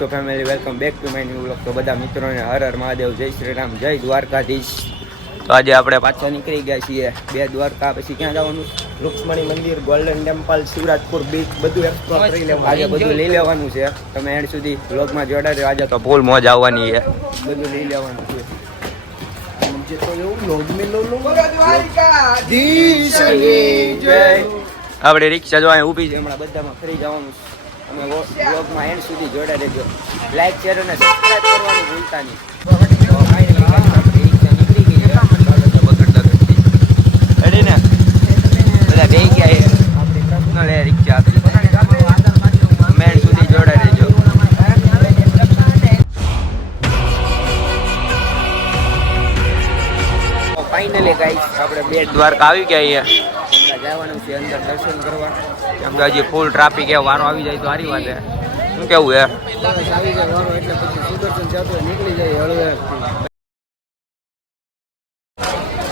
નમસ્કાર family welcome back to my new blog તો બધા મિત્રોને હર હર મહાદેવ જય શ્રી રામ જય દ્વારકાધીશ. તો આજે આપણે પાછા નીકળી ગયા છીએ બે દ્વારકા. પછી ક્યાં જવાનું? Rukmini Mandir golden temple Shivrajpur beach બધું એક્સપ્લોર કરી લેવાનું. આજે બધું લઈ લેવાનું છે. તમે એન્ડ સુધી બ્લોગમાં જોડાજો આજે તો ફૂલ મોજ આવવાની છે. બધું લઈ લેવાનું છે. આપણે રિક્ષા જો અહીંયા ઊભી છે. હમણાં બધામાં ફરી જવાનું છે. તમે બ્લોગમાં એન્ડ સુધી જોડે રહેજો. લાઈક શેર અને સબસ્ક્રાઇબ કરવાનું ભૂલતા નહીં. રિક્ષા રહેજો. ફાઇનલી ગાઈસ આપણે બે દ્વારકા આવી ગયા અહીંયા. જવાનું છે અંદર દર્શન કરવા. કેમ કે હજી ફૂલ ટ્રાફિક એ વારો આવી જાય તો સારી વાત છે શું કેવું હે? આવી જાય વારો એટલે પછી સુદર્શન જતો નીકળી જાય હળવે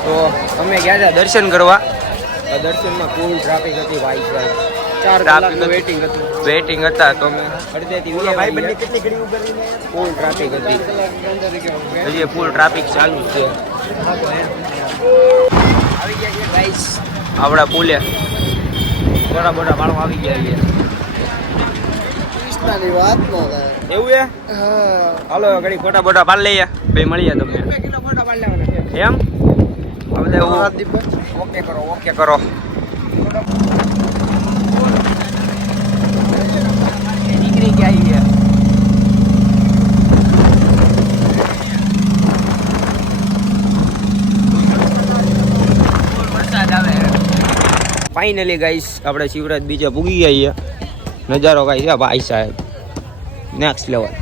તો અમે ગયા હતા દર્શન કરવા? દર્શનમાં ફૂલ ટ્રાફિક હતી ભાઈ સાહેબ. ચાર વેટિંગ હતું. વેટિંગ હતા. તો અમે. અડધેથી ભાઈ બંને કેટલી ઘડી ઊભા ફૂલ ટ્રાફિક હતી. હજી ફૂલ ટ્રાફિક ચાલુ છે. આવી ગયા છે ગાઈસ આપણા પુલે મોટા બોરા બાળો આવી ગયા છે. વાત એવું છે? હાલો ઘડી ફોટા બોટા પાડ લઈએ. બે મળીએ તમને. એમ? એવું. ઓકે કરો ઓકે કરો. નીકળી ગયા છીએ ફાઇનલી ગાઈસ આપણે શિવરાજ બીજે પૂગી ગયા નજારો ગાઈ છે? ભાઈ સાહેબ. નેક્સ્ટ લેવલ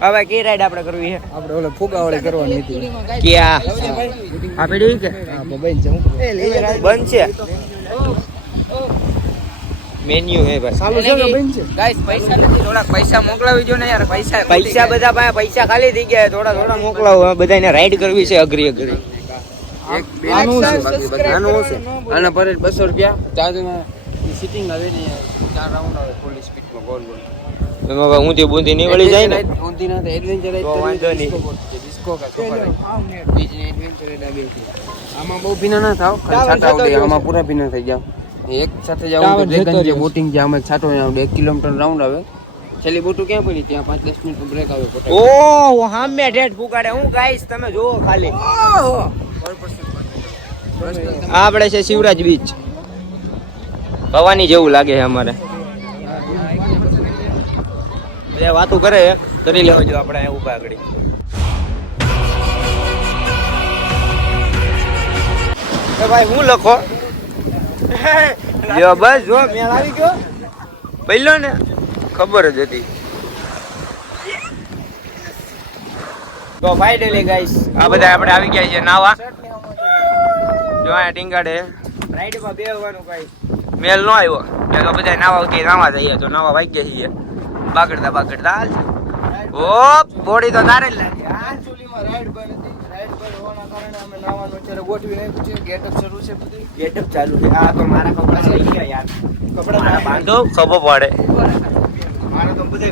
હવે કઈ રાઈડ આપણે કરવી છે? આપણે ઓલે ફુગાવાળી કરવાની હતી. ક્યાં? આ પેઢી કે? છે મેન્યુ હે ભાઈ. ચાલુ છે કે છે? ગાઈસ પૈસા નથી થોડા પૈસા મોકલાવી જો ને યાર પૈસા પૈસા બધા પાસે પૈસા ખાલી થઈ ગયા. થોડા થોડા મોકલાવો. બધાને રાઈડ કરવી છે અઘરી અઘરી આનું છે બાકી બધાનું છે આના પરેશ બસો રૂપિયા. ચાર્જમાં સિટિંગ આવે ને ચાર રાઉન્ડ આવે ફૂલ સ્પીડમાં ગોલ ગોલ એમાં ભાઈ ઊંધી બૂંધી નહીં વળી જાય ને? ઊંધી ના એડવેન્ચર તો વાંધો નહીં. ડિસ્કો કા બીજ ને એડવેન્ચર એટલે બે છે આમાં બહુ ભીના ના થાવ ખાલી છાટા ઉડે આમાં પૂરા ભીના થઈ જાવ એક સાથે જાવ તો ડ્રેગન જે બોટિંગ જે આમાં એક છાટો આવે એક કિલોમીટર રાઉન્ડ આવે. છેલ્લી બોટું ક્યાં પડી? ત્યાં પાંચ દસ મિનિટ બ્રેક આવે ઓ હા મેં ઢેઠ ફુગાડે. હું ગાઈશ તમે જુઓ ખાલી. આ આપણે છે શિવરાજ બીચ ભવાની જેવું લાગે છે અમારે. વાતો કરે કરી લેવા જો આપણે ઊભા આગળ. ભાઈ હું લખો? બસ જો મેળ આવી ગયો. પહેલો ને. ખબર જ હતી. તો ફાઇનલી ગાઈસ આ બધા આપણે આવી ગયા છે નાવા. જો આ ટીંગાડે રાઈડમાં બેહવાનું કાંઈ. મેલ ન આવ્યો. કે તો બધા નાવા ઉતી નાવા જઈએ. તો નાવા વાગી ગયા છીએ. બાગડતા બાગડતા. હાલ. ઓ બોડી તો તારે જ લાગે. ચૂલીમાં રાઈડ બંધ હતી. રાઈડ બંધ હોવાના કારણે અમે નાવાનું અત્યારે ગોઠવી નાખ્યું છે. ગેટઅપ શરૂ છે બધી. ગેટઅપ ચાલુ છે. આ તો મારા કપડા લઈ ગયા યાર. કપડાં મારા બાંધો ખબર પડે. મારે તો બધે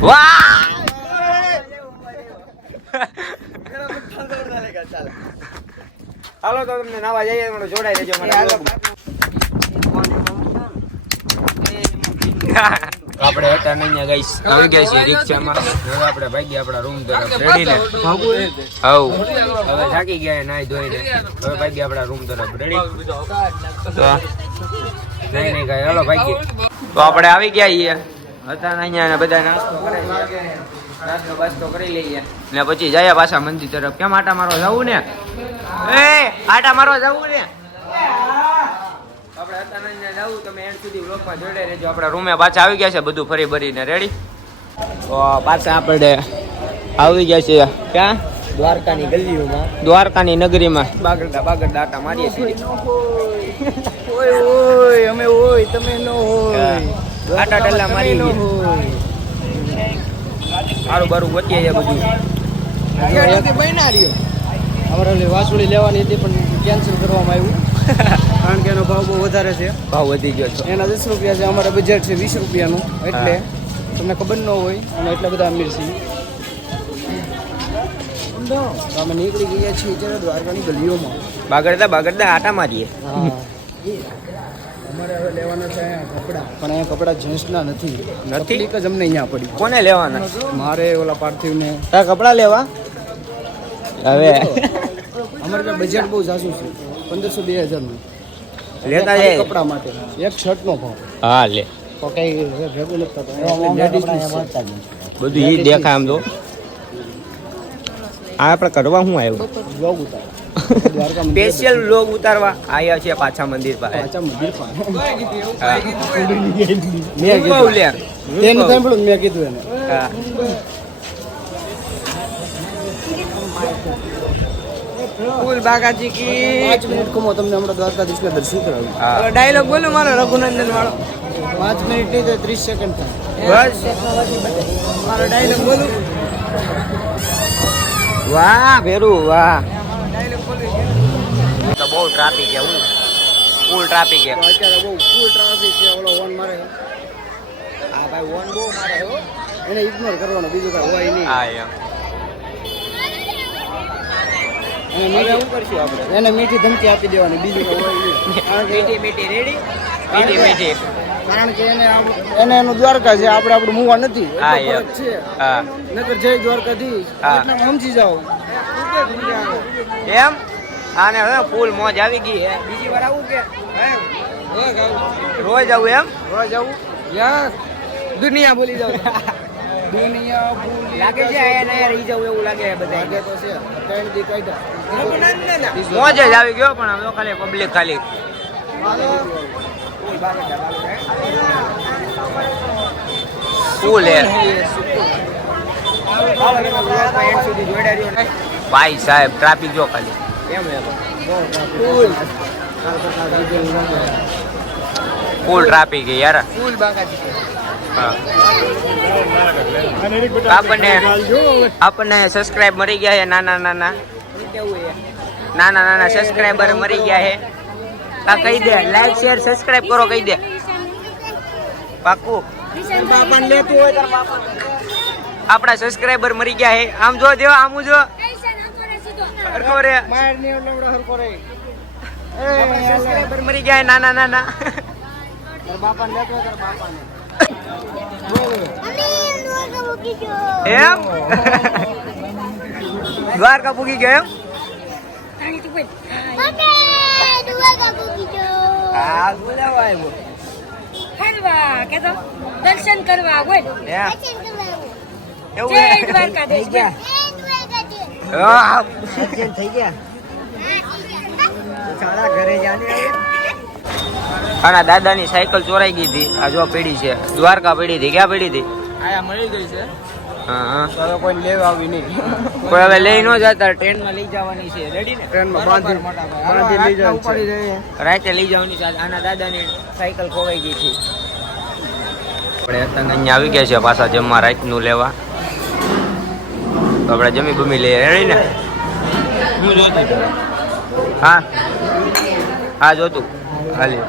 વાહ! હાલો તો તમને નાવા જઈએ મને જોડાઈ દેજો મને આપણે હતા નહીં અહીંયા ગાઈસ આવી ગયા છીએ રિક્ષામાં. હવે આપણે ભાગી આપણા રૂમ તરફ રેડી ને હવ હવે થાકી ગયા નાઈ ધોઈને. હવે ભાગી આપણા રૂમ તરફ રેડી. તો નહીં નહીં કાંઈ. હાલો ભાગી તો આપણે આવી ગયા છીએ. હતા ને અહીંયા બધા નાસ્તો કરે છે. નાસ્તો બાસ્તો કરી લઈએ. ને પછી જયા પાછા મંદિર તરફ. કેમ આટા મારવા જવું ને? એ આટા મારવા જવું ને? આપણે હતા ને જવું તમે એન્ડ સુધી બ્લોગમાં જોડે રહેજો. આપણા રૂમે પાછા આવી ગયા છે બધું ફરી ભરીને. રેડી તો પાછા આપણે આવી ગયા છે ક્યાં? દ્વારકાની ગલીઓમાં. દ્વારકાની નગરીમાં. બાગડા બાગડા આટા મારીએ છીએ. ઓય ઓય અમે ઓય તમે નો હોય આટા ડલ્લા મારી હોય સારું બારું ગોતીએ છે બધું. અમારે ઓલી વાસુળી લેવાની હતી પણ કેન્સલ કરવામાં આવ્યું. કારણ કે એનો ભાવ બહુ વધારે છે. ભાવ વધી ગયો છે. એના દસ રૂપિયા છે અમારા બજેટ છે વીસ રૂપિયાનું. એટલે તમને ખબર ન હોય અમે એટલા બધા અમીર છીએ. અમે નીકળી ગયા છીએ દ્વારકાની ગલીઓમાં. બાગડતા બાગડતા આટા મારીએ. હા. અમારે હવે લેવાના છે અહીંયા કપડાં. પણ અહીંયા કપડાં જેન્ટ્સના નથી. નથી? જ અમને અહીંયા પડી. કોને લેવાના? મારે ઓલા પાર્થિવને. તાર કપડા લેવા? હવે. અમારે ત્યાં બજેટ બહુ ઝાઝું છે. પંદરસો બે હજારનું. લેતા જાય. કપડા માટે. એક શર્ટનો ભાવ. હા લે. તો કઈ ભેગું. બધું એ દેખાય આમ તો. આ આપણે કરવા હું આવ્યું? બ્લોગ ઉતાર. સ્પેશિયલ લોગ ઉતારવા આવ્યા છે પાછા મંદિર પાસે પાછા મંદિર પાસે મેં કીધું. લે તેનું સાંભળ્યું મેં કીધું એને. હા. ફૂલ બાગાજી કી. પાંચ મિનિટ કમો તમને હમણાં દ્વારકાધીશના દર્શન કરાવ્યું. ડાયલોગ બોલો મારો રઘુનંદન વાળો. પાંચ મિનિટ નહીં તો ત્રીસ સેકન્ડ થાય. બસ. મારો ડાયલોગ બોલું. વાહ ભેરુ વાહ. બહુ ટ્રાફિક છે હું ફૂલ ટ્રાફિક છે. અત્યારે બહુ ફૂલ ટ્રાફિક છે ઓલો વન મારે. હા ભાઈ વન બહુ મારે હો. એને ઇગ્નોર કરવાનો બીજું કાંઈ હોય નહીં. હા એમ. એને મીઠી શું કરશું આપણે? એને મીઠી ધમકી આપી દેવાની બીજું કાંઈ હોય નહીં. કારણ કે મીઠી મીઠી રેડી મીઠી મીઠી. કારણ કે એને એને એનું દ્વારકા છે આપણે આપણું મૂવા નથી. હા, છે. હા. નકર જય દ્વારકાધીશ. હા. સમજી જાઓ એમ? આને હવે ફૂલ મોજ આવી ગઈ હે બીજી વાર આવું કે રોજ આવું એમ રોજ આવું યસ દુનિયા ભૂલી જાવ દુનિયા ભૂલી લાગે છે એને રહી જવું એવું લાગે છે બધા લાગે તો છે ત્રણ દી કાઢ્યા રઘુનંદન મોજ જ આવી ગયો પણ હવે તો ખાલી પબ્લિક ખાલી ફૂલ હે ભાઈ સાહેબ ટ્રાફિક જો ખાલી એમ હે ફૂલ ફૂલ ટ્રાફિક હે યાર ફૂલ બાગાજી હા. આપણને આપણને સબસ્ક્રાઇબ મળી ગયા છે નાના નાના નાના નાના સબસ્ક્રાઇબર મળી ગયા છે આ કહી દે લાઈક શેર સબસ્ક્રાઇબ કરો કહી દે પાકું બાપાને લેતું હોય તાર બાપા આપણા સબસ્ક્રાઇબર મરી ગયા છે આમ જો દેવો આમ જો હરખો રે મારની લવડો હરકો રે સબસ્ક્રાઇબર મરી ગયા છે નાના નાના. તાર બાપાને લેતો હોય તાર બાપાને. એમ? દ્વારકા પૂગી ગયા એમ? હા બોલાવા આવ્યો. ફરવા કે તો દર્શન કરવા હોય એમ. એવું જય? થઈ ગયા. આના દાદાની સાયકલ ચોરાઈ ગઈ હતી. આ જો પડી છે. દ્વારકા પડી હતી. ક્યાં પડી હતી? આયા મળી ગઈ છે. હા હા. કોઈ લેવા આવી નહીં. કોઈ હવે લઈ ન જતા ટ્રેનમાં લઈ જવાની છે. રેડી ને? ટ્રેનમાં બાંધી બાંધી લઈ રાતે જવાની છે. આના દાદાની સાયકલ ખોવાઈ ગઈ હતી. આપણે અત્યારે અહીંયા આવી ગયા છે પાછા જમવા રાતનું લેવા. તો આપણે જમી બમી લઈએ. રેડી ને? હા? હા જોતું. હાલી.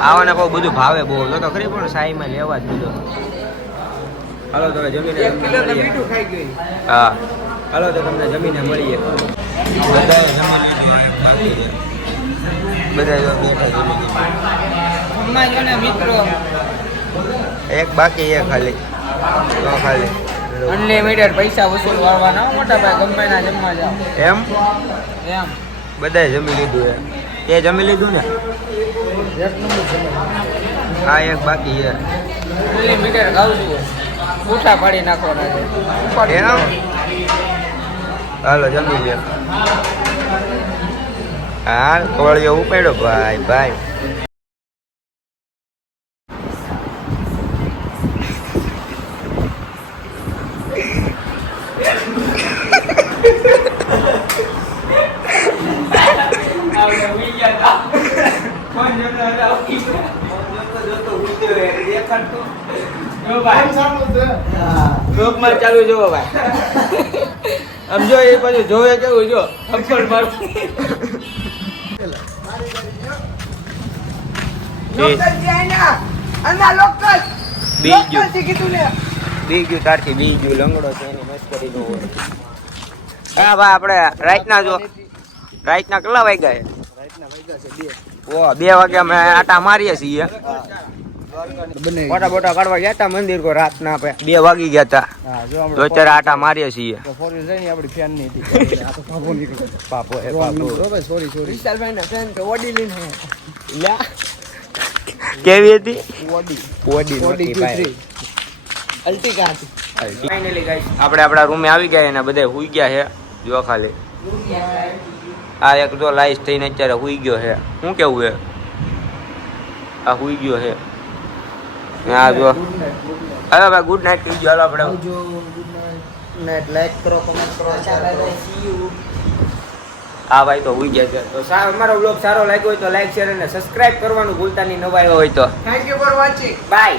આવાને કહું બધું ભાવે બહુ. તો તો ખરી પણ સાઈમાં લેવા જ બધું. હાલો તમે જમીને હા. હાલો તો તમને જમીને મળીએ. બધા ને મિત્રો. એક બાકી એક ખાલી. તો ખાલી. અનલિમિટેડ પૈસા વસૂલ કરવાના મોટા ભાઈ ગમે ના જમવા જાવ એમ? એમ. બધાએ જમી લીધું એમ. એ જમી લીધું ને? હા એક બાકી છે. અનલિમિટેડ ખાવું છું પૂઠા પાડી નાખવાના છે. હાલો જમી લે હાલ કોળિયો ઉપાડ્યો. ભાઈ ભાઈ. લોકમાં ચાલુ જોવો ભાઈ. આમ જો એ પછી જોવે કેવું જો. થપ્પડ મારું. છે બીજું. છે કીધું ને લંગડો છે એની મસ્કરી નો હોય હા ભાઈ આપણે રાતના જો રાતના કેટલા વાગ્યા રાઈટ ના વાગ્યા છે બે. બે વાગે અમે આટા મારીએ છીએ. ફોટા બોટા કાઢવા ગયા હતા મંદિર કો રાતના આપે બે વાગી ગયા હતા તો અત્યારે આટા મારીએ છીએ. ફોર વ્હીલ જઈને આપણી ફેનની હતી. પાપો નીકળ્યો. પાપો સોરી સોરી વિશાલભાઈ ના ફેન તો ઓડી લઈને કેવી હતી? ઓડી ઓડી ઓડી Q3 અલ્ટિકા હતી ફાઇનલી ગાઈસ આપણે આપણા રૂમે આવી ગયા અને બધા હુઈ ગયા છે જો ખાલી. આ એક જો લાઈસ થઈને અત્યારે હુઈ ગયો છે. શું કેવું છે? આ હુઈ ગયો છે. આ જો હવે ભાઈ ગુડ નાઇટ કહી હાલો આપણે નાઇટ લાઈક કરો કમેન્ટ કરો સી યુ આ ભાઈ તો હુઈ ગયા છે. તો સા- અમારો બ્લોગ સારો લાગ્યો હોય તો લાઈક શેર અને સબસ્ક્રાઇબ કરવાનું ભૂલતા નહીં. નવા આવ્યો હોય તો. Thank you for watching bye